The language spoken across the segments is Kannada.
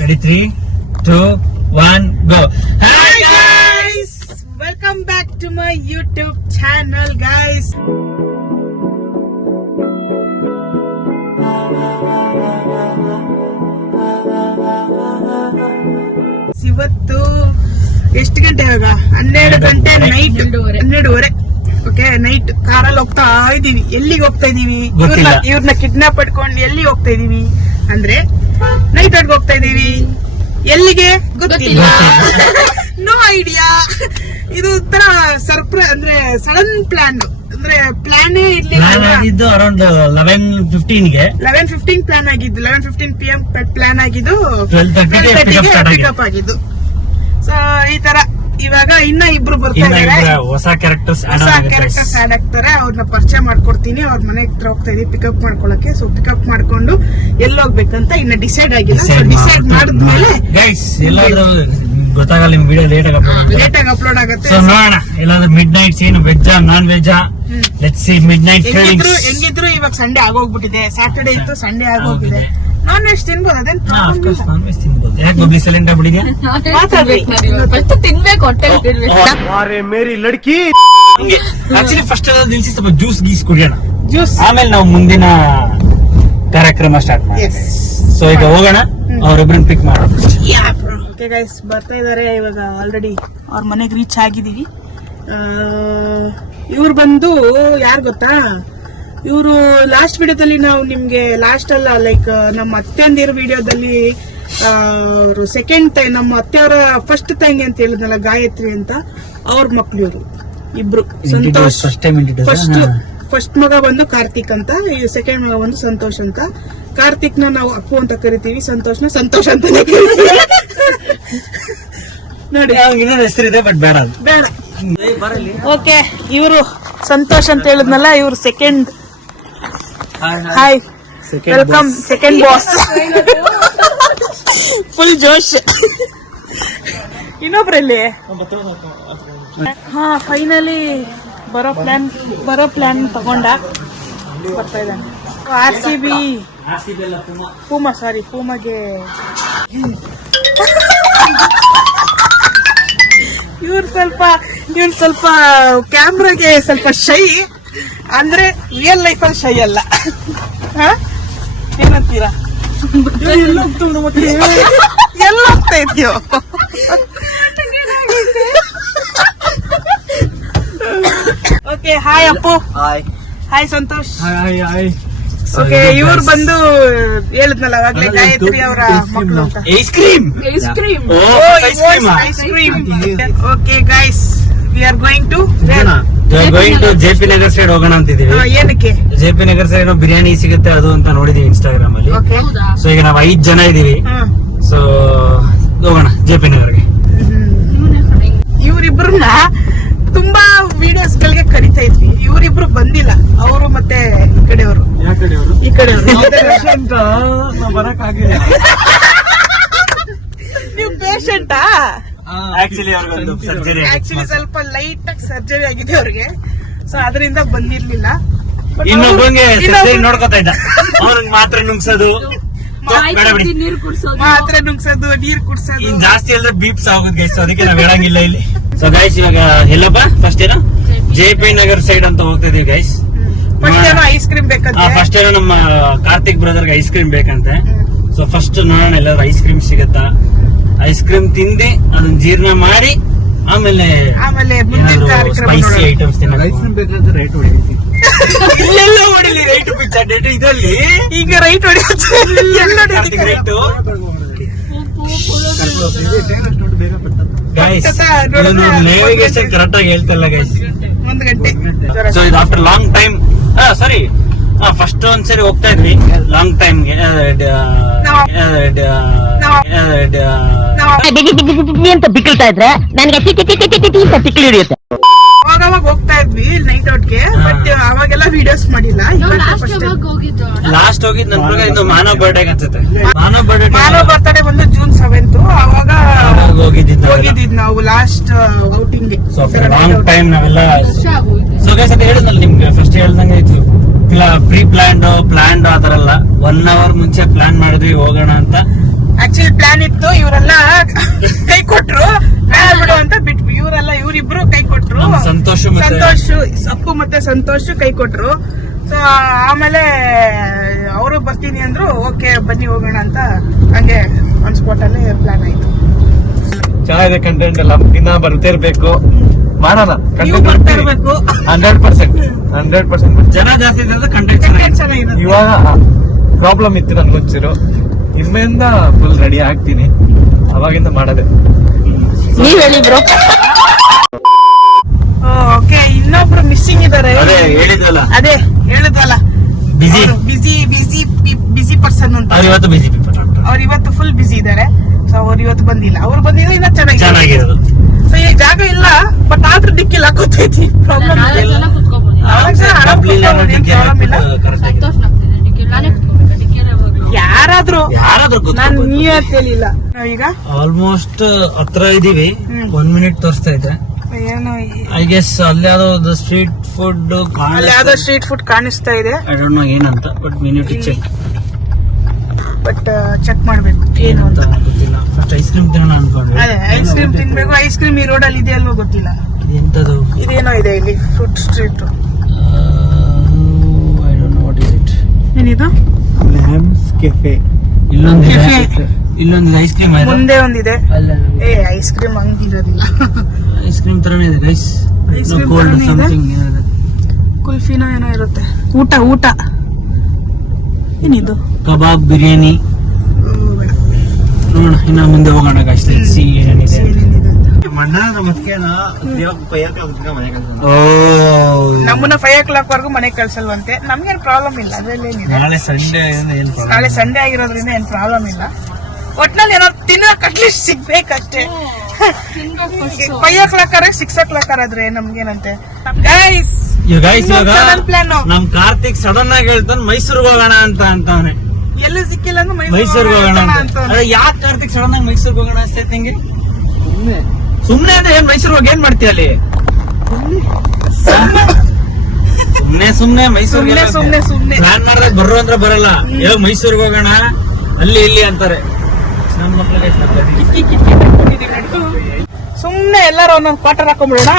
Ready, 3, 2, 1, go. Hi guys, welcome back to my YouTube channel, guys. ಇವತ್ತು ಎಷ್ಟು ಗಂಟೆ ಇವಾಗ? 12 ಗಂಟೆ ನೈಟ್, 12:30. ಓಕೆ, ನೈಟ್ ಕಾರಲ್ಲಿ ಹೋಗ್ತಾ ಇದೀವಿ. ಎಲ್ಲಿಗೆ ಹೋಗ್ತಾ ಇದೀವಿ? ಇವ್ರನ್ನ ಕಿಡ್ನಾಪ್ ಪಡ್ಕೊಂಡು ಎಲ್ಲಿಗೆ ಹೋಗ್ತಾ ಇದೀವಿ ಅಂದ್ರೆ ನೈಟ್ ಔಟ್ಗೆ ಹೋಗ್ತಾ ಇದೀವಿ. ಎಲ್ಲಿಗೆ ಗೊತ್ತಿಲ್ಲ, ನೋ ಐಡಿಯಾ. ಇದು ತರ ಸರ್ಪ್ರೈಸ್ ಅಂದ್ರೆ ಸಡನ್ ಪ್ಲಾನ್, ಅಂದ್ರೆ ಪ್ಲಾನೇ ಆಗಿದ್ದು ಅರೌಂಡ್ 11:15 ಪ್ಲಾನ್ ಆಗಿದ್ದು, 11:15 PM ಪ್ಲಾನ್ ಆಗಿದ್ದು, 12:30 ಪಿಕಪ್ ಆಗಿದ್ದು. ಸೊ ಈ ತರ ಇವಾಗ ಇನ್ನ ಇಬ್ರು ಬರ್ತಾ ಇದಾರೆ, ಹೊಸ ಕ್ಯಾರೆಕ್ಟರ್ಸ್ ಆಡ್ ಆಗ್ತಾರೆ. ಅವ್ರನ್ನ ಪರಿಚಯ ಮಾಡ್ಕೊಡ್ತೀನಿ. ಅವ್ರ ಮನೆ ಹತ್ರ ಹೋಗ್ತಾ ಇದೀವಿ ಪಿಕಪ್ ಮಾಡ್ಕೊಳಕ್ಕೆ. ಸೊ ಪಿಕಪ್ ಮಾಡ್ಕೊಂಡು ಎಲ್ಲಿ ಹೋಗ್ಬೇಕಂತ ಇನ್ನ ಡಿಸೈಡ್ ಆಗಿಲ್ಲ. ಡಿಸೈಡ್ ಮಾಡಿದ್ಮೇಲೆ ಗೈಸ್ ಎಲ್ಲಾದ್ರೂ ಗೊತ್ತಾಗಲ್ಲ, ನಿಮ್ ವಿಡಿಯೋ ಲೇಟ್ ಆಗಿ ಅಪ್ಲೋಡ್ ಆಗುತ್ತೆ. ಸೊ ನೋಡೋಣ ಎಲ್ಲಾದ್ರೂ ಮಿಡ್ ನೈಟ್ ಏನು ವೆಜ್ಜಾ ನಾನ್ ವೆಜ್ಜಾ, ಲೆಟ್ಸ್ ಸಿ ಮಿಡ್ ನೈಟ್. ಹೆಂಗಿದ್ರು ಇವಾಗ ಸಂಡೇ ಆಗೋಗ್ಬಿಟ್ಟಿದೆ. ಸ್ಯಾಟರ್ಡೇ ಇತ್ತು, ಸಂಡೇ ಆಗೋಗಿದೆ. ನಾನ್ ವೆಜ್ ತಿನ್ಬೋದು, ಅದೇನ್ ನಾನ್ ವೆಜ್ ತಿನ್ಬೋದು. ಯಾಕೆ ಬಬ್ಲಿ ಸೈಲೆಂಟ್ ಆಗ್ಬಿಟ್ಟಿದ್ಯಾ? ತಿನ್ಬೇಕು, ಹೊಟ್ಟೆ ಮೇರಿ ಲಡ್ಕಿ. ಆಕ್ಚುಲಿ ಫಸ್ಟ್ ಎಲ್ಲ ನಿಲ್ಸಿ ಸ್ವಲ್ಪ ಜ್ಯೂಸ್ ಗೀಸ್ ಕುಡಿಯೋಣ, ಜ್ಯೂಸ್. ಆಮೇಲೆ ನಾವು ಮುಂದಿನ ಕಾರ್ಯಕ್ರಮ ಸ್ಟಾರ್ಟ್ ಮಾಡಿ. ಸೊ ಈಗ ಹೋಗೋಣ, ಅವ್ರಿಬ್ರನ್ನ ಪಿಕ್ ಮಾಡೋಣ. ಓಕೆ ಗೈಸ್, ಬರ್ತಾ ಇದಾರೆ ಇವಾಗ. ಆಲ್ರೆಡಿ ಅವ್ರ ಮನೆಗೆ ರೀಚ್ ಆಗಿದೀವಿ. ಇವ್ರು ಬಂದು ಯಾರು ಗೊತ್ತಾ? ಇವರು ಲಾಸ್ಟ್ ವಿಡಿಯೋದಲ್ಲಿ ನಾವು ನಿಮ್ಗೆ ಲಾಸ್ಟ್ ಅಲ್ಲ, ಲೈಕ್ ನಮ್ಮ ಅತ್ತೆಂದಿರ ವಿಡಿಯೋದಲ್ಲಿ ಸೆಕೆಂಡ್ ಟೈಮ್ ನಮ್ಮ ಅತ್ತೆಯವರ ಫಸ್ಟ್ ತಂಗಿ ಅಂತ ಹೇಳಿದ್ನಲ್ಲ, ಗಾಯತ್ರಿ ಅಂತ, ಅವ್ರ ಮಕ್ಳು ಇವರು ಇಬ್ರು. ಸಂತೋಷ್ ಫಸ್ಟ್ ಮಗ ಬಂದು ಕಾರ್ತಿಕ್ ಅಂತ, ಸೆಕೆಂಡ್ ಮಗ ಬಂದು ಸಂತೋಷ್ ಅಂತ. ಕಾರ್ತಿಕ್ ನ ನಾವು ಅಪ್ಪು ಅಂತ ಕರಿತೀವಿ, ಸಂತೋಷ್ ನ ಸಂತೋಷ್ ಅಂತಾನೆ ಕರಿತೀವಿ. ನೋಡಿ, ಇನ್ನೊಂದು ಹೆಸರಿದೆ ಬಟ್ ಬೇಡ ಬೇಡ. ಓಕೆ, ಇವರು ಸಂತೋಷ್ ಅಂತ ಹೇಳಿದ್ನಲ್ಲ, ಇವ್ರು second. Hi, welcome second boss. Full ಜೋಶ್. ಇನ್ನೊಬ್ರಲ್ಲಿ ಹಾ ಫೈನಲಿ ಬರೋ ಪ್ಲಾನ್ ತಗೊಂಡ ಬರ್ತಾ ಇದ್ದಾನೆ. RCB ಪೂಮಾಗೆ ಇವ್ರು ಸ್ವಲ್ಪ ಕ್ಯಾಮ್ರಾಗೆ ಸ್ವಲ್ಪ ಶೈ, ಅಂದ್ರೆ ರಿಯಲ್ ಲೈಫ್ ಅಲ್ಲಿ ಶೈ ಅಲ್ಲ. ಏನಂತೀರಾ? ಎಲ್ಲ ಹೋಗ್ತಾ ಇದೆಯೋ? Okay, hi Appu. Hi Santosh. Okay, ಇವ್ರು ಬಂದು ಹೇಳಿದ್ನಲ್ಲ ಅವಾಗ್ಲೇ, ಗಾಯತ್ರಿ ಅವರ ಮಕ್ಕಳು ಅಂತ. Ice cream. Okay guys, we are going to JP Nagar side ಹೋಗೋಣ ಅಂತಿದೀವಿ. ಏನಕ್ಕೆ? JP ನಗರ್ ಸೈಡ್ ಬಿರಿಯಾನಿ ಸಿಗುತ್ತೆ ಅದು ಅಂತ ನೋಡಿದೀವಿ ಇನ್ಸ್ಟಾಗ್ರಾಮ್ ಅಲ್ಲಿ. ಸೊ ಈಗ ನಾವು 5 ಜನ ಇದೀವಿ. ಸೊ ಹೋಗೋಣ JP ನಗರ್ಗೆ. ಇವರಿಬ್ರನ್ನ ತುಂಬಾ ವಿಡಿಯೋಸ್ ಗಳಿಗೆ ಕರಿತಾ ಇದ್ವಿ, ಇವರಿಬ್ರು ಬಂದಿಲ್ಲ. ಅವರು ಮತ್ತೆ ಈ ಕಡೆಯವರು ನೀವು ಪೇಷಂಟಾ? ಆಕ್ಚುಲಿ ಸ್ವಲ್ಪ ಲೈಟ್ ಆಗಿ ಸರ್ಜರಿ ಆಗಿದೆ ಅವ್ರಿಗೆ, ಸೊ ಅದರಿಂದ ಬಂದಿರ್ಲಿಲ್ಲ. ಇನ್ನೊಬ್ಬಂಗೆ ನೋಡ್ಕೊತಾ ಇದ್ದ, ಅವ್ರಿಗೆ ಮಾತ್ರ ನುಗ್ಸೋದು, ನೀರ್ ಕುಡ್ಸೋದು ಜಾಸ್ತಿ ಅಲ್ಲದೆ ಬೀಪ್ಸ್ ಆಗೋದು ಗೈಸ್, ಅದಕ್ಕೆ ನಾವ್ ಹೇಳಂಗಿಲ್ಲ ಇಲ್ಲಿ. ಸೊ ಗೈಸ್ ಇವಾಗ ಎಲ್ಲಪ್ಪ ಫಸ್ಟ್ ಏನೋ JP ನಗರ್ ಸೈಡ್ ಅಂತ ಹೋಗ್ತಾ ಇದೀವಿ ಗೈಸ್. ಐಸ್ ಕ್ರೀಮ್ ಬೇಕಂತ. ಫಸ್ಟ್ ಏನೋ ನಮ್ಮ ಕಾರ್ತಿಕ್ ಬ್ರದರ್ಗೆ ಐಸ್ ಕ್ರೀಮ್ ಬೇಕಂತೆ. ಸೊ ಫಸ್ಟ್ ನೋಡೋಣ ಎಲ್ಲಾದ್ರೂ ಐಸ್ ಕ್ರೀಮ್ ಸಿಗತ್ತಾ. ಐಸ್ ಕ್ರೀಮ್ ತಿಂದು ಅದನ್ನ ಜೀರ್ಣ ಮಾಡಿ ಆಮೇಲೆ ಸ್ಪೈಸಿ ಐಟಮ್ಸ್ ರೈಟ್ ಹೊಡಿತೀವಿ. ಇಲ್ಲೆಲ್ಲ ಹೊಡಿಲಿ ರೈಟ್ ಪಿಚ್ಚರ್ ಇದರಲ್ಲಿ ಈಗ ರೈಟ್ ಹೊಡಿಯೋದು ರೈಟು. ಗೈಸ್ ನೇವಿಗೇಷನ್ ಕರೆಕ್ಟ್ ಆಗಿ ಹೇಳ್ತಿಲ್ಲ ಗೈಸ್. 1 ಗಂಟೆ. ಸೊ ಇದು ಆಫ್ಟರ್ ಲಾಂಗ್ ಟೈಮ್. ಸಾರಿ, ಫಸ್ಟ್ ಒಂದ್ಸರಿ ಹೋಗ್ತಾ ಇದ್ವಿ ಲಾಂಗ್ ಟೈಮ್ಗೆ ಅಂತ ಬಿಕ್ಕಳ್ತಾ ಇದ್ರೆ ನನಗೆ ತಿಕ್ಲಿ ಹಿಡಿಯುತ್ತೆ. ಅವಾಗ ಹೋಗ್ತಾ ಇದ್ವಿ ನೈಟ್ ಔಟ್ಗೆ, ಬಟ್ ಅವಾಗೆಲ್ಲ ವಿಡಿಯೋಸ್ ಮಾಡಿಲ್ಲ. ಲಾಸ್ಟ್ ಹೋಗಿದ್ ನನ್ ಇದು ಮಾನವ್ ಬರ್ಡೇ ಅನ್ಸುತ್ತೆ. ಮಾನವ್ ಬರ್ತಡೇ ಬಂದು June 7th. ಅವಾಗ ಹೋಗಿದ್ದಿದ್ ನಾವು ಲಾಸ್ಟ್ ಔಟಿಂಗ್. ಲಾಂಗ್ ಟೈಮ್ ನಾವೆಲ್ಲ. ಸೊ ಗೈಸ್ ಅಂತ ಹೇಳಿದ್ನಲ್ಲ ನಿಮ್ಗೆ ಫಸ್ಟ್ ಹೇಳ್ದಂಗೆ ಇತ್ತು, ಪ್ರೀ ಪ್ಲಾನ್ಡ್ ಆತರ ಅಲ್ಲ. 1 hour ಮುಂಚೆ ಪ್ಲಾನ್ ಮಾಡಿದ್ವಿ ಹೋಗೋಣ ಅಂತ. ಆಕ್ಚುಲಿ ಪ್ಲಾನ್ ಇತ್ತು, ಇವರೆಲ್ಲ ಕೈ ಕೊಟ್ರು, ಬಿಡು ಅಂತ ಬಿಟ್ವಿ. ಇವರಿಬ್ರು ಕೈ ಕೊಟ್ರು, ನಮ್ಮ ಸಂತೋಷ್ ಅಪ್ಪು ಮತ್ತೆ ಸಂತೋಷ್ ಕೈ ಕೊಟ್ರು. ಸೊ ಆಮೇಲೆ ಅವರು ಬರ್ತೀನಿ ಅಂದ್ರು, ಓಕೆ ಬನ್ನಿ ಹೋಗೋಣ ಅಂತ ಹಂಗೆ ಒಂದ್ ಸ್ಪಾಟ್ ಅಲ್ಲಿ ಪ್ಲಾನ್ ಆಯ್ತು. ಚೆನ್ನಾಗಿದೆ ಕಂಟೆಂಟ್ ಎಲ್ಲ, ದಿನ ಬರ್ತಾ ಇರ್ಬೇಕು, ಮಾಡೋಣ ನೀವು ಬರ್ತಾ ಇರ್ಬೇಕು. 100% ಜನ ಜಾಸ್ತಿ ಇದ್ರೆ ಕಂಟೆಂಟ್ ಚೆನ್ನಾಗಿರುತ್ತೆ. ಇವಾಗ ಪ್ರಾಬ್ಲಮ್ ಇತ್ತು ನನ್ಗೊಂಚೂರು, ನಿಮ್ಮೆಯಿಂದ ಫುಲ್ ರೆಡಿ ಆಗ್ತೀನಿ, ಅವಾಗಿಂದ ಮಾಡೋದೆ. ನೀವ್ ಹೇಳಿ ಬ್ರೋ. ಓಕೆ, ಇನ್ನೊಬ್ರು ಮಿಸ್ಸಿಂಗ್ ಇದಾರೆ. ಅದೇ ಹೇಳಿದ್ವಲ್ಲ, ಅದೇ ಹೇಳುದಲ್ಲ, ಬಿಸಿ ಬಿಸಿ ಪರ್ಸನ್ ಅಂತ. ಅವ್ರು ಇವತ್ತು ಬಿಸಿ ಅವ್ರು ಇವತ್ತು ಫುಲ್ ಬಿಸಿ ಇದಾರೆ. ಸೊ ಅವ್ರು ಇವತ್ತು ಬಂದಿಲ್ಲ. ಅವ್ರು ಬಂದಿದ್ರೆ ಇನ್ನ ಚೆನ್ನಾಗಿರೋದು. ಸೊ ಈಗ ಜಾಗ ಇಲ್ಲ, ಬಟ್ ಆದ್ರೂ ಡಿಕ್ಕಿಲ್ಲ ಕೂತೈತಿ. ಪ್ರಾಬ್ಲಮ್ ಯಾರಾದ್ರೂ ನಾನ್ ನಿಯತ್ತಿಲ್ಲ. ಈಗ ಆಲ್ಮೋಸ್ಟ್ ಹತ್ರ ಇದೀವಿ. 1 ಮಿನಿಟ್ ತೋರಿಸ್ತಾ ಇದೆ. ಏನೋ ಐ ಗೆಸ್ ಅಲ್ಲಿ ಯಾವ್ದೋ ಸ್ಟ್ರೀಟ್ ಫುಡ್ ಅಲ್ಲಿ ಯಾವ್ದೋ ಸ್ಟ್ರೀಟ್ ಫುಡ್ ಕಾಣಿಸ್ತಾ ಇದೆ. ಐ ಡೋಂಟ್ ನೋ ಏನಂತ, but minute check but check ಮಾಡ್ಬೇಕು ಏನು ಅಂತ. ಗೊತ್ತಿಲ್ಲ. ಫಸ್ಟ್ ಐಸ್ ಕ್ರೀಮ್ ತಿನ್ನೋಣ ಅನ್ಕೊಂಡ್ವಿ. ಅದೇ ಐಸ್ ಕ್ರೀಮ್ ತಿನ್ಬೇಕು. ಐಸ್ ಕ್ರೀಮ್ ಈ ರೋಡ್ ಅಲ್ಲಿ ಇದೆ ಅಲ್ವೋ ಗೊತ್ತಿಲ್ಲ. ಎಂತದು ಇದೇನೋ ಇದೆ ಇಲ್ಲಿ food street. I don't know what is it. ಏನಿದು? ಕೆಫೆ. ಇಲ್ಲೊಂದು ಐಸ್ ಕ್ರೀಮ್ ಮುಂದೆ ಒಂದಿದೆ. ಐಸ್ ಕ್ರೀಮ್ ಹಂಗಿರೋದಿಲ್ಲ. ಐಸ್ ಕ್ರೀಮ್ ತರನೇ ಇದೆ ಗೈಸ್. Ice cream ಕೋಲ್ಡ್ ತರನೇ ಇದೆ. ಸಮಥಿಂಗ್ ಏನಿದೆ. ಕುಲ್ಫಿನೋ ಏನೋ ಇರುತ್ತೆ. ಊಟ ಏನಿದು? ಕಬಾಬ್, ಬಿರಿಯಾನಿ. ನೋಡೋಣ ಇನ್ನ ಮುಂದೆ ಹೋಗೋಣ ಗೈಸ್. ಲೆಟ್ಸ್ ಸಿ ಏನಿದೆ. ನಮ್ಮನ್ನ 5 o'clock ವರ್ಗು ಮನೆಗೆ ಕಳ್ಸಲ್ವಂತೆ. ನಮ್ಗೇನ್ ಪ್ರಾಬ್ಲಮ್ ಇಲ್ಲ, ಅದ್ರಲ್ಲೇನಿದೆ. ನಾಳೆ ಸಂಡೇ ಆಗಿರೋದ್ರಿಂದ ಏನ್ ಪ್ರಾಬ್ಲಮ್ ಇಲ್ಲ. ಒಟ್ನಲ್ಲಿ ಏನೋ ತಿನ್ನಕ್ ಅಟ್ಲೀಸ್ಟ್ ಸಿಗ್ಬೇಕಷ್ಟೇ. 5 o'clock 6 o'clock ಆದ್ರೆ ನಮ್ಗೇನಂತೆ. ಗೈಸ್ ಪ್ಲಾನ್ ನಮ್ ಕಾರ್ತಿಕ್ ಸಡನ್ ಆಗಿ ಹೇಳ್ತಾನೆ ಮೈಸೂರಿಗೆ ಹೋಗೋಣ ಅಂತ ಅಂತಾನೆ. ಎಲ್ಲೂ ಸಿಕ್ಕಿಲ್ಲ ಅಂದ್ರೆ ಮೈಸೂರಿಗೆ ಹೋಗೋಣ ಅಂತ. ಯಾಕೆ ಕಾರ್ತಿಕ್ ಸಡನ್ ಆಗಿ ಮೈಸೂರಿಗೆ ಹೋಗೋಣ ಅನ್ಸ್ತೈತೆ ನಿಂಗೆ? ಸುಮ್ನೆ ಅಂದ್ರೆ ಏನ್ ಮೈಸೂರಿಗೆ ಹೋಗಿ ಏನ್ ಮಾಡ್ತೀಯ ಅಲ್ಲಿ? ಸುಮ್ನೆ ಮೈಸೂರಿಗೆ ಸುಮ್ನೆ ಪ್ಲಾನ್ ಮಾಡಿದಾಗ ಬರ್ರು ಅಂದ್ರೆ ಬರಲ್ಲ. ಯಾವ ಮೈಸೂರಿಗೆ ಹೋಗೋಣ ಅಲ್ಲಿ ಇಲ್ಲಿ ಅಂತಾರೆ. ನಮ್ಮ ಮಕ್ಳಿಗೆ ಸುಮ್ನೆ ಎಲ್ಲಾರು ಒಂದೊಂದು ಕ್ವಾರ್ಟರ್ ಹಾಕೊಂಡ್ಬಿಡೋಣ.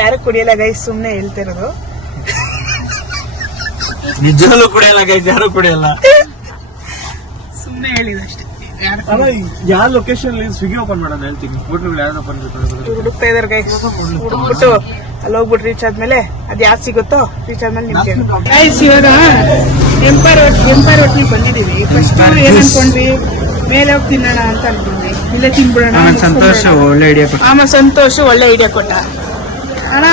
ಯಾರು ಕುಡಿಯಲ್ಲ ಗೈಸ್, ಸುಮ್ನೆ ಹೇಳ್ತಿರೋದು. ನಿಜವಲ್ಲೂ ಕುಡಿಯಲ್ಲ ಗೈಸ್, ಯಾರು ಕುಡಿಯಲ್ಲ. ಸುಮ್ನೆ ಹೇಳಿದಷ್ಟೇ. ಯಾವ ಲೊಕೇಶನ್ ಸ್ವಿಗ್ಗಿ ಓಪನ್ ಮಾಡೋಣ ಹೇಳ್ತೀನಿ. ಹೋಟ್ಲುಗಳು ಯಾವ್ದು ಓಪನ್ ಹುಡುಕ್ತಾ ಇದಾರೆ ಗೈಸ್. ಹುಡುಕ್ಬಿಟ್ಟು ಅಲ್ಲಿ ಹೋಗ್ಬಿಟ್ಟು ರೀಚ್ ಆದ್ಮೇಲೆ ಅದ್ ಯಾವ್ದು ಸಿಗುತ್ತೋ ರೀಚ್ ಆದ್ಮೇಲೆ ನಿಮ್ಗೆ ಗೈಸ್. ಇವಾಗ ಎಂಪೈರ್ ಹೋಟ್ಲಿಗೆ ಬಂದಿದೀವಿ. ಫಸ್ಟ್ ಏನ್ ಅನ್ಕೊಂಡ್ವಿ, ಮೇಲೆ ಹೋಗಿ ತಿನ್ನೋಣ ಅಂತ ಅನ್ಕೊಂಡ್ವಿ. ಇಲ್ಲೇ ತಿನ್ಬಿಡೋಣ. ಸಂತೋಷ ಒಳ್ಳೆ ಐಡಿಯಾ ಕೊಟ್ಟ. ಆಮೇಲೆ ಸಂತೋಷ್ ಒಳ್ಳೆ ಐಡಿಯಾ ಕೊಟ್ಟ. ಅಣ್ಣ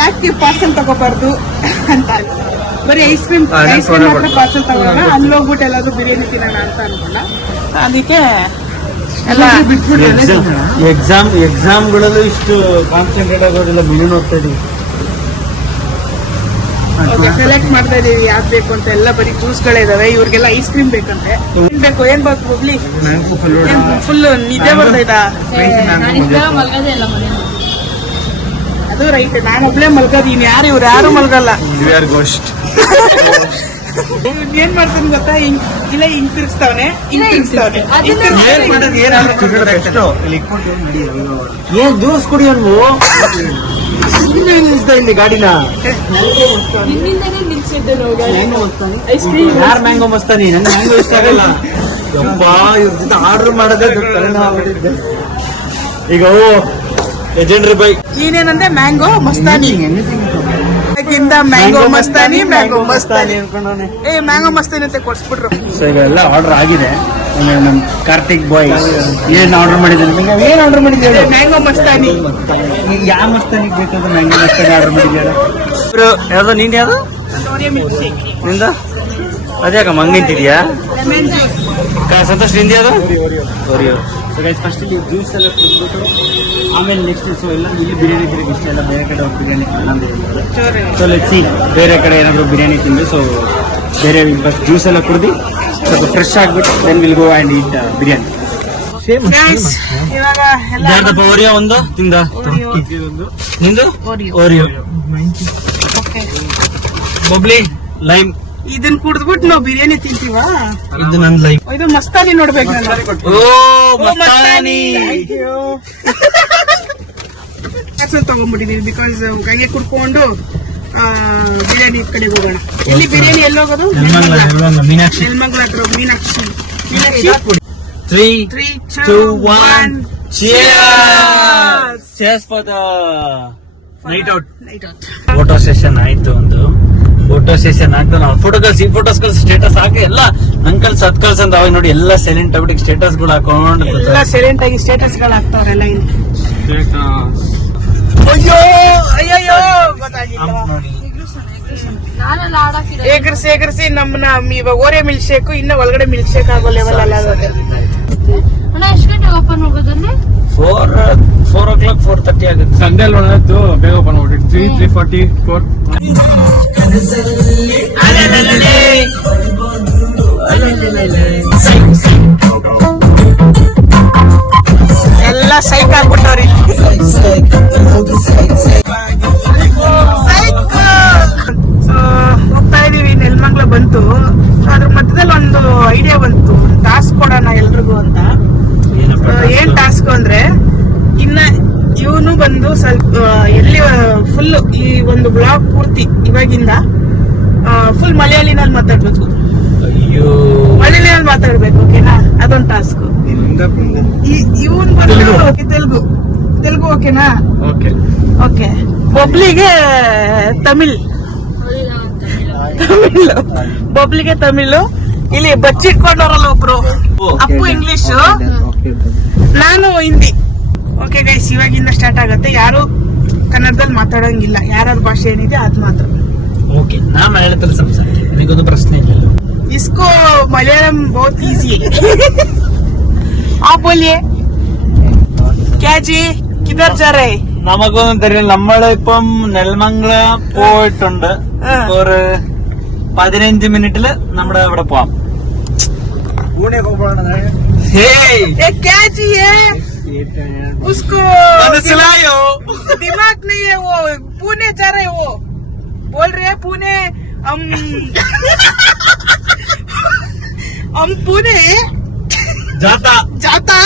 ಯಾಕೆ ಪಾರ್ಸಲ್ ತಗೋಬಾರ್ದು ಅಂತ, ಬರೀ ಐಸ್ ಕ್ರೀಮ್ ಮಾತ್ರ ಪಾರ್ಸಲ್ ತಗೋಣ, ಅಲ್ಲಿ ಹೋಗ್ಬಿಟ್ಟು ಎಲ್ಲಾದ್ರೂ ಬಿರಿಯಾನಿ ತಿನ್ನೋಣ ಅಂತ ಅನ್ಕೊಂಡ. ಅದಕ್ಕೆ ಎಲ್ಲ ಎಕ್ಸಾಮ್ಗಳಲ್ಲೂ ಇಷ್ಟು ಕಾನ್ಸಂಟ್ರೇಟ್ ಆಗೋದಿಲ್ಲ. ಬಿರಿಯಾನಿ ಹೋಗ್ತಾ ಇದೀವಿ. ಸೆಲೆಕ್ಟ್ ಮಾಡ್ತಾ ಇದೀವಿ ಯಾವ್ದು ಬೇಕು ಅಂತ. ಎಲ್ಲ ಬರೀ ಜ್ಯೂಸ್ಗಳೇ ಇದಾವೆ. ಇವ್ರಿಗೆಲ್ಲ ಐಸ್ ಕ್ರೀಮ್ ಬೇಕಂತೆ. ಏನ್ ಬೇಕು ಏನ್ ಬೇಕು ಹೋಗ್ಲಿ. ಫುಲ್ ನಿದ್ದೆ ಬರ್ತೈತಾ? ಅದು ರೈಟ್. ನಾನು ಒಬ್ಳೆ ಮಲ್ಗೋದೀನಿ, ಯಾರು ಇವ್ರು ಯಾರು ಮಲ್ಗಲ್ಲ. ಏನ್ ಮಾಡ್ತಾನೆ ಗೊತ್ತಾ? ಇಲ್ಲ ಹಿಂಗ್ ತಿರ್ಗಿಸ್ತಾವನೆ, ಏನ್ ಜ್ಯೂಸ್ ಕುಡಿ ಅನ್ವು ಇಲ್ಲಿ ಗಾಡಿನ. ಯಾರು ಮ್ಯಾಂಗೋ ಮಸ್ತಾನಿ? ನನ್ ಮ್ಯಾಂಗೋ ಇಷ್ಟ ಆಗಲ್ಲ. ಯಪ್ಪಾ, ಇವ್ರ ಜೊತೆ ಆರ್ಡರ್ ಮಾಡೋದೇ ಈಗ ಲೆಜೆಂಡ್ರಿ ಬೈಕ್. ನೀನೇನಂದ್ರೆ mango Mastani. Mango Mastani mango Mastani ಅಂತ ಕೊಡ್ಸ್ಬಿಟ್ರು. ಸೊ ಇವೆಲ್ಲ ಆರ್ಡರ್ ಆಗಿದೆ. ನಮ್ ಕಾರ್ತಿಕ್ ಬಾಯ್ ಏನ್ ಆರ್ಡರ್ ಮಾಡಿದ್ದಾನೆ? ಏನ್ ಆರ್ಡರ್ ಮಾಡಿದ್ದೇವೆ? ಮ್ಯಾಂಗೋ ಮಸ್ತಾನಿ. ಯಾವ ಮಸ್ತಾನಿಗೆ ಬೇಕಾದ್ರೆ ಮ್ಯಾಂಗೋ ಮಸ್ತಾನಿ ಆರ್ಡರ್ ಮಾಡಿದ್ದೇವೆ. ಯಾವ್ದು ನೀನ್ ಯಾವ್ದು ನಿಂದ? ಅದ್ಯಾಕ ಮಂಗ್ ನಿಂತಿದ್ಯಾ? ಸಂತೋಷ್ ನಿಂದ ಯಾವ್ದು? ಓರಿಯೋ. ಸೊ ಗೈಸ್ ಫಸ್ಟ್ ಇಲ್ಲಿ ಜ್ಯೂಸ್ ಎಲ್ಲ ಕುಡಿದ್ಬಿಟ್ಟು ಆಮೇಲೆ ನೆಕ್ಸ್ಟ್ ಸೊ ಎಲ್ಲ ಇಲ್ಲಿ ಬಿರಿಯಾನಿ ತಿರುಗಿ ಇಷ್ಟ ಎಲ್ಲ ಬೇರೆ ಕಡೆ ಹೋಗಿ ಬಿರಿಯಾನಿ ತಿನ್ನೋದು. ಸೊ ಲೆಟ್ಸ್ ಸಿ ಬೇರೆ ಕಡೆ ಏನಾದ್ರು ಬಿರಿಯಾನಿ ತಿಂದು ಸೊ ಬೇರೆ ಫಸ್ಟ್ ಜ್ಯೂಸ್ ಎಲ್ಲ ಕುಡಿದು ಸ್ವಲ್ಪ ಫ್ರೆಶ್ ಆಗ್ಬಿಟ್ಟು then will go and eat biryani. ಇವಾಗ ಯಾರ್ದಪ್ಪ ಓರಿಯೋ ಒಂದು ತಿಂದ? ನಿಂದು ಓರಿಯೋ. ಬಬ್ಲಿ ಲೈಮ್ ಇದನ್ ಕುಡ್ದ್ಬಿಟ್ಟು ನಾವು ಬಿರಿಯಾನಿ ತಿಂತೀವ. ಇದು ನನ್ ಲೈಫ್. ಇದು ಮಸ್ತಾನಿ ನೋಡ್ಬೇಕು ನಾನು. ಓ ಮಸ್ತಾನಿ. ತಗೊಂಡ್ಬಿಟ್ಟಿದೀವಿ ಬಿಕಾಸ್ ಕೈಗೆ ಕುಡ್ಕೊಂಡು ಬಿರಿಯಾನಿ ಕಡೆಗೆ ಹೋಗೋಣ. ಎಲ್ಲಿ ಬಿರಿಯಾನಿ ಎಲ್ಲಿ ಹೋಗೋದು? ಮೀನಾಕ್ಷಿ. ನೆಲಮಂಗಲ ಹತ್ರ Meenakshi. 3, 2, 1 cheers. Cheers for the night out. Photo session ಆಯ್ತು. ಒಂದು ಫೋಟೋ ಸೆಷನ್ ಆಗ್ತಾ ನಾವು ಫೋಟೋಸ್ ಕಳ್ಸಿ ಸ್ಟೇಟಸ್ ಹಾಕಿ ಎಲ್ಲ ನನ್ ಕಳ್ಸಿ ಸತ್ ಕಳ್ಸ ಅಂತ ಅವಾಗ ನೋಡಿ ಎಲ್ಲ ಸೈಲೆಂಟ್ ಆಗ್ಬಿಟ್ಟು ಸ್ಟೇಟಸ್ ಗಳು ಹಾಕೊಂಡು ಎಲ್ಲ ಸೈಲೆಂಟ್ ಆಗಿ ಸ್ಟೇಟಸ್ ಗಳು ಹಾಕ್ತಾವ್ರೆಲ್ಲ ಇಲ್ಲಿ. ಅಯ್ಯೋ ಅಯ್ಯಯ್ಯೋ ಗೊತ್ತಾಗಿಲ್ಲ. ಎಗರ್ಸಿ ನಮ್ಮನ್ನ ಇವಾಗ ಓರೆ ಮಿಲ್ಕ್ ಶೇಕ್ ಇನ್ನ ಒಳಗಡೆ ಮಿಲ್ಕ್ ಶೇಕ್ ಆಗೋ ಲೆವೆಲ್ ಅಲ್ಲ. ಎಷ್ಟು ಗಂಟೆ ಓಪನ್ ಹೋಗೋದಲ್ಲಿ? 4 o'clock 4:30 ಆಗುತ್ತೆ. ಸಂಡೇ ಒಳಗದ್ದು ಬೇಗ ಓಪನ್ ಮಾಡ್ಬಿಟ್ಟು 3:44. ಎಲ್ಲ ಸೈಕ್ ಆಗ್ಬಿಟ್ಟವ್ರಿ. ಹೋಗ್ತಾ ಇದೀವಿ. ನೆಲಮಂಗಲ ಬಂತು. ಅದ್ರ ಮಧ್ಯದಲ್ಲಿ ಒಂದು ಐಡಿಯಾ ಬಂತು, ಟಾಸ್ಕ್ ಕೊಡೋಣ ಎಲ್ರಿಗೂ ಅಂತ. ಏನ್ ಟಾಸ್ಕ್ ಅಂದ್ರೆ, ಇನ್ನ ಇವನು ಬಂದು ಸ್ವಲ್ಪ ಎಲ್ಲಿ ಫುಲ್ ಈ ಒಂದು ಬ್ಲಾಗ್ ಪೂರ್ತಿ ಇವಾಗಿಂದ ಫುಲ್ ಮಲಯಾಳಿನಲ್ಲಿ ಮಾತಾಡ್ಬೇಕು. ಮಲಯಾಳಿನಲ್ಲಿ ಮಾತಾಡ್ಬೇಕು. ಓಕೆನಾ? ಅದೊಂದು ಟಾಸ್ಕ್. ಇವನ್ ಬಂದು ತೆಲುಗು. ಓಕೆನಾ? ಓಕೆ. ಬೊಬ್ಲಿಗೆ ತಮಿಳ್. ಬೊಬ್ಲಿಗೆ ತಮಿಳು. ಇಲ್ಲಿ ಬಚ್ಚಿಟ್ಕೊಂಡವ್ರಲ್ಲ ಒಬ್ರು, ಅಪ್ಪು ಇಂಗ್ಲಿಷ್, ನಾನು ಹಿಂದಿ. ಓಕೆ ಗೈಸ್, ಇವಾಗಿಂದ ಸ್ಟಾರ್ಟ್ ಆಗತ್ತೆ. ಯಾರು ಕನ್ನಡದಲ್ಲಿ ಮಾತಾಡೋಂಗಿಲ್ಲ. ಯಾರ್ಯಾರ ಭಾಷೆ ಏನಿದೆ ಅದ್ ಮಾತ್ರ. ಓಕೆ, ನಾ ಮಲಯಾಳದಲ್ಲಿ ಸಂಸಾರಿಸ್ತೀನಿ, ಅದಕ್ಕೊಂದು ಪ್ರಶ್ನೆ ಇಲ್ಲ. इसको मलयालम बहुत इजी है. आप बोलिए क्या जी, किधर जा रहे? നമുക്കൊന്നും തരില്ല. നമ്മളിപ്പം നെൽമംഗല പോയിട്ടുണ്ട്. ഒരു 15 മിനിറ്റില് നമ്മുടെ ഇവിടെ പോവാം. ये क्या जी है? उसको മനസ്സിലായോ? दिमाग नहीं है. वो पुणे जा रहे, वो बोल रहे हैं पुणे. हम पुणे जाता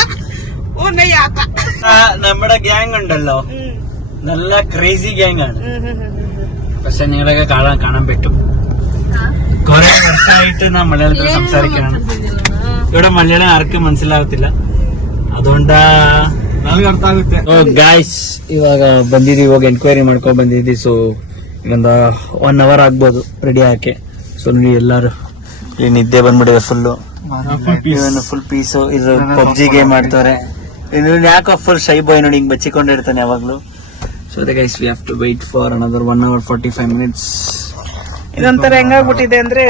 वो नहीं आता. നമ്മുടെ ഗ്യാങ് ഉണ്ടല്ലോ, നല്ല ക്രേസി ഗ്യാങ് ആണ്. പക്ഷെ നിങ്ങളൊക്കെ കാണാൻ പറ്റും. കുറെ വർഷമായിട്ട് നാം മലയാളത്തിൽ സംസാരിക്കണം. ഇവിടെ മലയാളം ആർക്കും മനസ്സിലാകത്തില്ല, അതുകൊണ്ടാ ನನಗೆ ಅರ್ಥ ಆಗುತ್ತೆ. ಗಾಯ್ಸ್ ಇವಾಗ ಬಂದಿದೀವಿ, ಇವಾಗ ಎನ್ಕ್ವೈರಿ ಮಾಡ್ಕೊಂಡ್ ಬಂದಿದ್ವಿ. ಸೊ ಇನ್ನೊಂದು 1 hour ಆಗ್ಬೋದು ರೆಡಿ ಹಾಕಿ. ಸೊ ನೋಡಿ ಎಲ್ಲಾರು ಇಲ್ಲಿ ನಿದ್ದೆ ಬಂದ್ಬಿಟ್ಟಿದೆ ಫುಲ್ಲು. Full piece. ಇದು ಪಬ್ಜಿ ಗೇಮ್ ಆಡ್ತಾರೆ. ಯಾಕೋ ಫುಲ್ ಶೈ ಬಾಯ್ ನೋಡಿ, ಹಿಂಗ್ ಬಚ್ಚಿಕೊಂಡಿರ್ತಾನೆ ಯಾವಾಗ್ಲೂ. ಸೊ ಅದೇ guys, we have to wait for another 1 hour 45 minutes. ಇದೊಂಥರ ಹೆಂಗಾಗ್ಬಿಟ್ಟಿದೆ ಅಂದ್ರೆ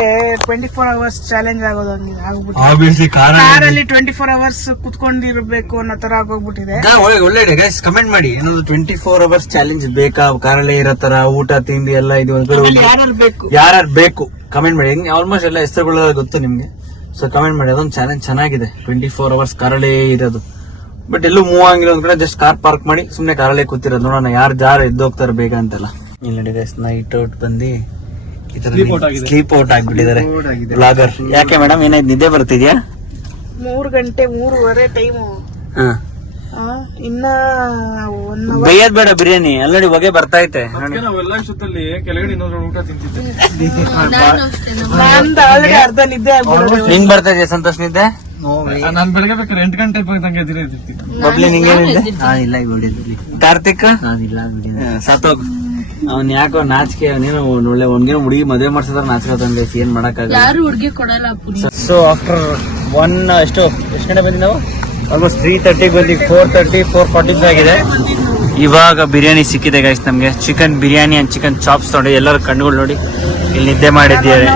24 hours ಚಾಲೆಂಜ್ ಆಗೋದು ಆಗ್ಬಿಟ್ಟಿದೆ. ಆಬ್ವಿಯಸ್ಲಿ ಕಾರಲ್ಲಿ 24 hours ಕುತ್ಕೊಂಡಿರ್ಬೇಕು ಅನ್ನೋ ತರ ಆಗೋಗ್ಬಿಟ್ಟಿದೆ. ಒಳ್ಳೆ ಗೈಸ್ ಕಮೆಂಟ್ ಮಾಡಿ, ಏನೊಂದು 24 hours ಚಾಲೆಂಜ್ ಬೇಕಾ? ಕಾರಲ್ಲೇ ಇರೋ ತರ ಊಟ ತಿಂಡಿ ಎಲ್ಲ ಇದು ಯಾರು ಬೇಕು ಕಮೆಂಟ್ ಮಾಡಿ. ಆಲ್ಮೋಸ್ಟ್ ಎಲ್ಲ ಹೆಸರುಗಳು ಗೊತ್ತು ನಿಮ್ಗೆ. ಸೊ ಕಮೆಂಟ್ ಮಾಡಿ, ಅದೊಂದು ಚಾಲೆಂಜ್ ಚೆನ್ನಾಗಿದೆ. 24 hours ಕಾರಲ್ಲೇ ಇರೋದು. ಬಟ್ ಎಲ್ಲೂ ಮೂವ್ ಆಗಿಲ್ಲ ಒಂದ್ ಕಡೆ, ಜಸ್ಟ್ ಕಾರ್ ಪಾರ್ಕ್ ಮಾಡಿ ಸುಮ್ನೆ ಕಾರಲ್ಲೇ ಕೂತಿರೋದು. ನೋಡೋಣ ಯಾರು ಎದ್ದೋಗ್ತಾರೆ ಬೇಗ ಅಂತೆಲ್ಲ. ಇಲ್ಲಿ ನೋಡಿ ಗೈಸ್, ನೈಟ್ ಔಟ್ ಬಂದು ಸ್ಲೀಪ್ ಔಟ್ ಆಗ್ಬಿಟ್ಟಿದ್ದಾರೆ ಬ್ಲಾಗರ್. ಯಾಕೆ ಮೇಡಮ್, ಏನಾಯ್ತು? ನಿದ್ದೆ ಬರ್ತಿದ್ಯಾ? 3 ಗಂಟೆ 3:30 ಟೈಮು. ಇನ್ನ ಬೇಯದ್ ಬೇಡ ಬಿರಿಯಾನಿ, ಆಲ್ರೆಡಿ ಹೊಗೆ ಬರ್ತಾ ಐತೆ. ನಾವೆಲ್ಲ ಇಷ್ಟೊತ್ತಲ್ಲಿ ಕೆಳಗಡೆ ಇನ್ನೊಂದು ಊಟ ತಿಂತಿದ್ದೆ. ನಂದು ಆಲ್ರೆಡಿ ಅರ್ಧ ನಿದ್ದೆ ಆಗ್ಬಿಡೋದು. ನಿಂಗ್ ಬರ್ತಾ ಇದೆಯಾ ಸಂತೋಷ್ ನಿದ್ದೆ? ನಾನ್ ಬೆಳಗ್ಗೆ ಬೇಕಾದ್ರೆ 8 ಗಂಟೆ ತಂಗ ಇರ್ತೀನಿ. ಬಬ್ಲಿ ನಿಂಗೇನಿದೆ? ಇಲ್ಲ ಕಾರ್ತಿಕ್ ಸತ್ತೋಗ್. ಅವ್ನ್ ಯಾಕೋ ನಾಚಿಕೆ, ಅವನೇನೋ ಒಳ್ಳೆ ಒಂದ್ಗೇನೋ ಹುಡುಗಿ ಮದುವೆ ಮಾಡ್ಸಿದ್ರೆ ನಾಚ್ಕೋತಾನೆ. ಏನ್ ಮಾಡಕ್ಕಾಗಲ್ಲ. ಯಾರು ಹುಡುಗಿ ಕೊಡಲ್ಲ. ಸೊ ಆಫ್ಟರ್ ಎಷ್ಟು ಗಂಟೆ ಬಂದಿ ನಾವು? ಆಲ್ಮೋಸ್ಟ್ 3:30 ಬಂದಿ. 4:30 4:45 ಆಗಿದೆ. ಇವಾಗ ಬಿರಿಯಾನಿ ಸಿಕ್ಕಿದೆ ಗೈಸ್ ನಮ್ಗೆ. Chicken biryani and chicken chops ನೋಡಿ. ಎಲ್ಲರೂ ಕಣ್ಣುಗಳು ನೋಡಿ, ಇಲ್ಲಿ ನಿದ್ದೆ ಮಾಡಿದ್ದಾರೆ.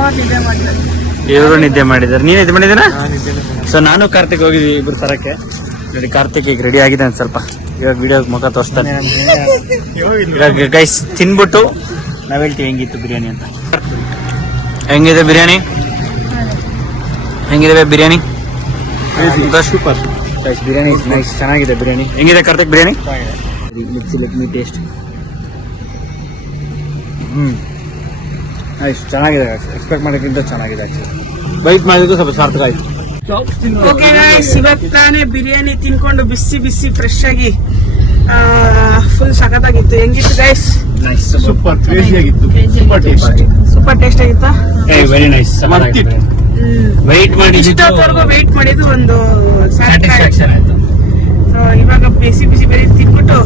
ಇವರು ನಿದ್ದೆ ಮಾಡಿದ್ದಾರೆ. ನೀನ್ ನಿದ್ದೆ ಮಾಡಿದ್ದೀರಾ? ಸೊ ನಾನು ಕಾರ್ತಿಕ್ ಹೋಗಿದ್ವಿ ಇಬ್ರು ತರಕ್ಕೆ. ನೋಡಿ ಕಾರ್ತಿಕ್ ಈಗ ರೆಡಿ ಆಗಿದೆ ಅಂತ ಸ್ವಲ್ಪ. ಇವಾಗ ವಿಡಿಯೋ ಮುಖ ತೋರಿಸ್ತಾನೆ. ಇವಾಗ ಗೈಸ್ ತಿನ್ಬಿಟ್ಟು ನಾವ್ ಹೇಳ್ತೀವಿ ಹೆಂಗಿತ್ತು ಬಿರಿಯಾನಿ ಅಂತ. ಹೆಂಗಿದೆ ಬಿರಿಯಾನಿ? ಹೆಂಗಿದೆ biryani? Super guys, biryani nice, ಚೆನ್ನಾಗಿದೆ ಬಿರಿಯಾನಿ. ಹೆಂಗಿದೆ Karthik biryani? Let me taste. ಚೆನ್ನಾಗಿದೆ, ಎಕ್ಸ್ಪೆಕ್ಟ್ ಮಾಡೋಕ್ಕಿಂತ ಚೆನ್ನಾಗಿದೆ. ವೈಟ್ ಮಾಡಿದ್ದು ಸ್ವಲ್ಪ ಸಾರ್ಥಕ ಆಯ್ತು. ಓಕೆ ಗೈಸ್, ಇವತ್ತು ತಾನೇ ಬಿರಿಯಾನಿ ತಿನ್ಕೊಂಡು ಬಿಸಿ ಬಿಸಿ ಫ್ರೆಶ್ ಆಗಿ ಫುಲ್ ಸಖತ್ತಾಗಿತ್ತು. ಹೆಂಗಿತ್ತು ಗೈಸ್? ಸೂಪರ್ ಕ್ರೇಜಿ ಆಗಿತ್ತು, ಸೂಪರ್ ಟೇಸ್ಟ್ ಆಗಿತ್ತಾ? Very nice. ವೈಟ್ ಮಾಡಿದ್ದು ಇಷ್ಟೊತ್ತವರೆಗೂ ವೆಯ್ಟ್ ಮಾಡಿದ್ದು ಒಂದು ಸ್ಯಾಟಿಸ್ಫ್ಯಾಕ್ಷನ್ ಆಯ್ತು. ಇವಾಗ ಬಿಸಿ ಬಿಸಿ ಬಿರಿಯಾನಿ ತಿನ್ಬಿಟ್ಟು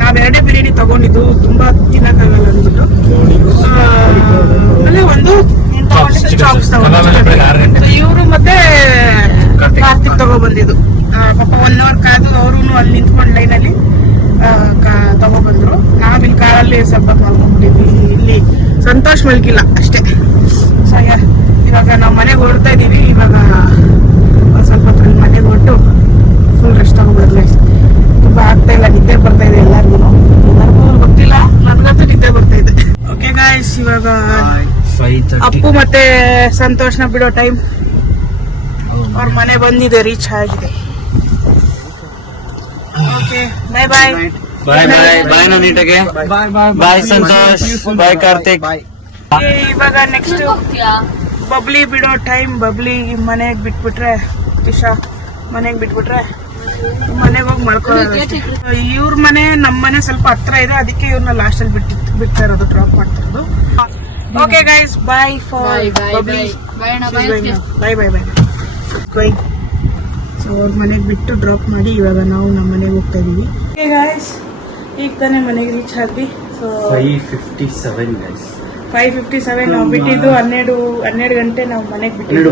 ನಾವ್ ಎರಡೇ ಬಿರಿಯಾನಿ ತಗೊಂಡಿದ್ದು, ತುಂಬಾ ತಿನ್ನಕ್ಕಾಗಲ್ಲ ಅಂದ್ಬಿಟ್ಟು ಆಮೇಲೆ ಒಂದು ಚಾಪ್ಸ್ ತಗೊಂಡು ಇವರು ಮತ್ತೆ ಕಾರ್ತಿಕ್ ತಗೊಬಂದಿದ್ದು. ಪಾಪ 1 hour ಕಾದು ಅವರು ಅಲ್ಲಿ ನಿಂತ್ಕೊಂಡು ಲೈನಲ್ಲಿ ತಗೊಬಂದ್ರು. ನಾವಿಲ್ಲಿ ಕಾರಲ್ಲಿ ಸ್ವಲ್ಪ ಮಲ್ಕೊಂಡ್ಬಿಟ್ಟಿದ್ವಿ. ಇಲ್ಲಿ ಸಂತೋಷ್ ಮಲ್ಗಿಲ್ಲ ಅಷ್ಟೇ. ಸೊ ಇವಾಗ ನಾವು ಮನೆಗೆ ಹೊರಡ್ತಾ ಇದೀವಿ. ಇವಾಗ ಸ್ವಲ್ಪ ಹೊತ್ತು ಮನೆಗೆ ಹೊರಟು ಫುಲ್ ರೆಸ್ಟ್ ತಗೊಬಿಡೋದು. ತುಂಬಾ ಆಗ್ತಾ ಇಲ್ಲ, ನಿದ್ದೆ ಬರ್ತಾ ಇದೆ ಎಲ್ಲರಿಗೂ ಗೊತ್ತಿಲ್ಲ, ನನ್ಗಂತೂ ನಿದ್ದೆ ಬರ್ತಾ ಇದೆ. ಓಕೆ ಗಾಯ್ಸ್, ಇವಾಗ 5:30. ಅಪ್ಪು ಮತ್ತೆ ಸಂತೋಷ್ನ ಬಿಡೋ ಟೈಮ್. ಅವ್ರ ಮನೆ ಬಂದಿದೆ, ರೀಚ್ ಆಗಿದೆ. ಓಕೆ, ಬಾಯ್ ಬಾಯ್. ಬಾಯ್ ಬಾಯ್ ಬಾಯ್ ನೀಟಾಗೆ. ಬಾಯ್ ಸಂತೋಷ್, ಬಾಯ್ ಕಾರ್ತಿಕ್. ಇವಾಗ ನೆಕ್ಸ್ಟ್ ಬಬ್ಲಿ ಬಿಡೋ ಟೈಮ್. ಬಬ್ಲಿ ಮನೆಗೆ ಬಿಟ್ಬಿಟ್ರೆ, ಇಶಾ ಮನೆಗೆ ಬಿಟ್ಬಿಟ್ರೆ ಮನೆಗೆ ಹೋಗಿ ಮಲ್ಕೊಳ್ಳೋದು. ಇವ್ರ ಮನೆ ನಮ್ಮ ಮನೆ ಸ್ವಲ್ಪ ಹತ್ರ ಇದೆ, ಅದಕ್ಕೆ ಇವ್ರನ್ನ ಲಾಸ್ಟ್ ಅಲ್ಲಿ ಬಿಡ್ತಾ ಇರೋದು, ಡ್ರಾಪ್ ಮಾಡ್ತಾ ಇರೋದು. Okay guys, bye for Bubbly. Bye bye bye. So ಅವ್ರ ಮನೆಗೆ ಬಿಟ್ಟು ಡ್ರಾಪ್ ಮಾಡಿ ಇವಾಗ ನಾವು ನಮ್ಮ ಮನೆಗೆ ಹೋಗ್ತಾ ಇದೀವಿ. ಓಕೆ ಗೈಸ್, ಈಗ ತಾನೇ ಮನೆಗೆ ರೀಚ್ ಆದ್ವಿ. So 5:57 guys. 5:57 ನಾವು ಬಿಟ್ಟಿದ್ದು 12 ಗಂಟೆ ನಾವು ಮನೆಗೆ ಬಿಟ್ಟಿದ್ದು.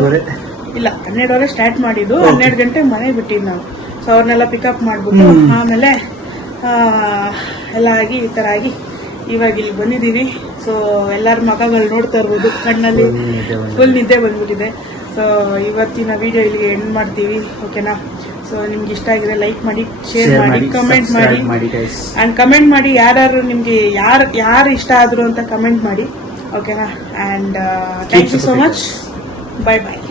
ಇಲ್ಲ, 12 ಸ್ಟಾರ್ಟ್ ಮಾಡಿದ್ದು, 12 ಗಂಟೆ ಮನೆಗೆ ಬಿಟ್ಟಿದ್ದು ನಾವು. ಸೊ ಅವ್ರನ್ನೆಲ್ಲ ಪಿಕಪ್ ಮಾಡ್ಬಿಟ್ಟು ಆಮೇಲೆ ಎಲ್ಲ ಆಗಿ ಈ ತರ ಆಗಿ ಇವಾಗ ಇಲ್ಲಿ ಬಂದಿದ್ದೀವಿ. ಸೊ ಎಲ್ಲರ ಮಗಗಳು ನೋಡ್ತಾ ಇರ್ಬೋದು, ಕಣ್ಣಲ್ಲಿ ಫುಲ್ ನಿದ್ದೆ ಬಂದ್ಬಿಟ್ಟಿದೆ. ಸೊ ಇವತ್ತಿನ ವಿಡಿಯೋ ಇಲ್ಲಿಗೆ ಎಂಡ್ ಮಾಡ್ತೀವಿ, ಓಕೆನಾ? ಸೊ ನಿಮ್ಗೆ ಇಷ್ಟ ಆಗಿದೆ ಲೈಕ್ ಮಾಡಿ, ಶೇರ್ ಮಾಡಿ, ಕಮೆಂಟ್ ಮಾಡಿ. ಅಂಡ್ ಕಮೆಂಟ್ ಮಾಡಿ ಯಾರು ನಿಮ್ಗೆ ಯಾರು ಇಷ್ಟ ಆದ್ರು ಅಂತ ಕಮೆಂಟ್ ಮಾಡಿ, ಓಕೆನಾ? And thank you so much. Bye bye.